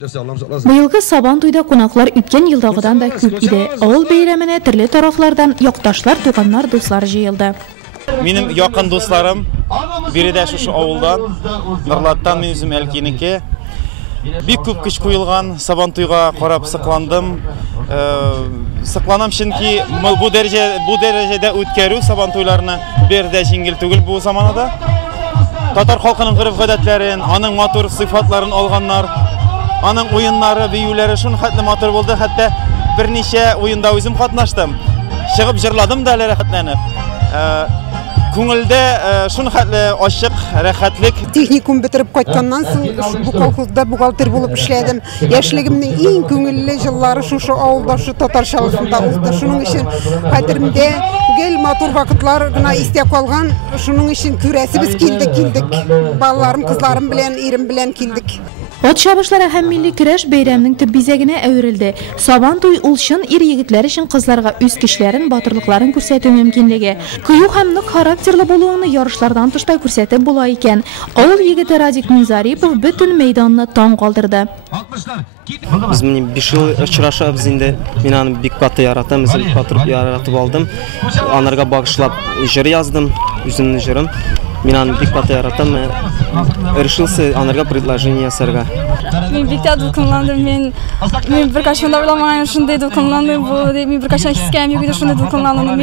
Быйылгы Сабан туйда кунаклар үткән елдагыдан да күп иде. Авыл бәйрәменә төрле тарафлардан якташлар, туганнар, дуслар җыелды. Минем якын дусларым биредә шушы авылдан, Нырлаттан мен үзем Әлкинеке. Бик күп көч куелган Сабан туйга карап сыкландым. Сыкланам чөнки бу дәрәҗәдә үткәрү Сабан туйларны бер дә җиңел түгел бу заманада. Татар халкының гырыф-гадәтләрен, аның матур сыйфатларын алганнар. Аның уеннары, биюләре шун хәтле матур булды, хәтта берничә уенда үзем катнаштым. Чыгып җырладым да рәхәтләнеп. Күңелдә шун хәтле ачык, рәхәтлек. Техникум бетереп кайтканнан соң бу колхозда бухгалтер булып эшләдем. Яшьлегемнең иң күңелле җыллары шушы авылда, шу татарчалыкта узды. Шуның өчен хәтеремдә гел матур вакытлар гына истә калган. Шуның өчен күрәсебез килдек. Балаларым, кызларым белән, ирем белән килдек. Ат чабышлары һәм милли көрәш бәйрәмнең төп бизәгенә әверелде. Сабан туй ул чын ир-егетләр өчен кызларга үз көчләрен, батырлыкларын күрсәтү мөмкинлеге. Кыю һәм нык характерлы булуыңны ярышлардан тышта күрсәтеп була икән. Авыл егете Радик Минзарипов бөтен мәйданны таң калдырды. Biz 5 yıl очрашабыз инде. Мин аны бик каты яратам, үзем катырып яратып алдым. Анарга багышлап җыр яздым, үземнең җырым. Мин аны бик каты яратам. Решился анарга предложение ясарга. Мин бик тә дулкынландым. Мин бер качан да уйламаган шундый дулкынландым. Бу мин бер качан хискәм юк иде шундый дулкынландым.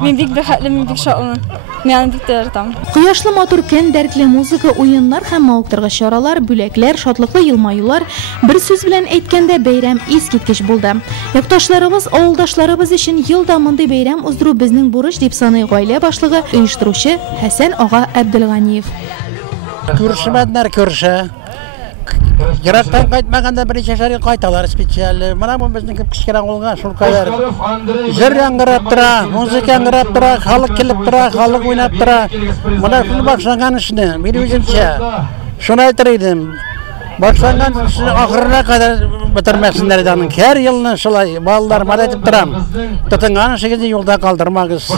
Мин бик бәхетле, мин бик шатланам. Мин аны бик тә яратам. Кояшлы матур көн, дәртле музыка, уеннар һәм мавыктыргыч чаралар, бүләкләр, шатлыклы елмаюлар, бер сүз белән әйткәндә бәйрәм искиткеч булды. Якташларыбыз, авылдашларыбыз өчен елда мондый бәйрәм уздыру безнең бурыч дип саный гаилә башлыгы, оештыручы Хәсән ага Әбделганиев. Күршемәднәр күрше. Ерактан кайтмаганда берничә шәһәр кайталар специаль. Менә бу безнең кичкәрә булган шул кадәр. Җыр яңгырап тора, музыка яңгырап тора, халык килеп тора, халык уйнап тора. Менә шул башланган эшне мин үземчә шуны әйтер идем. Башланган эшне ахырына кадәр бетермәсеннәр иде аның. Һәр елны шулай балалар мәдәтеп торам. Тотынган шигезне юлда калдырмагыз.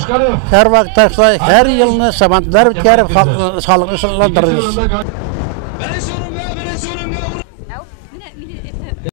Һәр вакытта шулай һәр елны сабантылар үткәреп халыкны шатландырыгыз.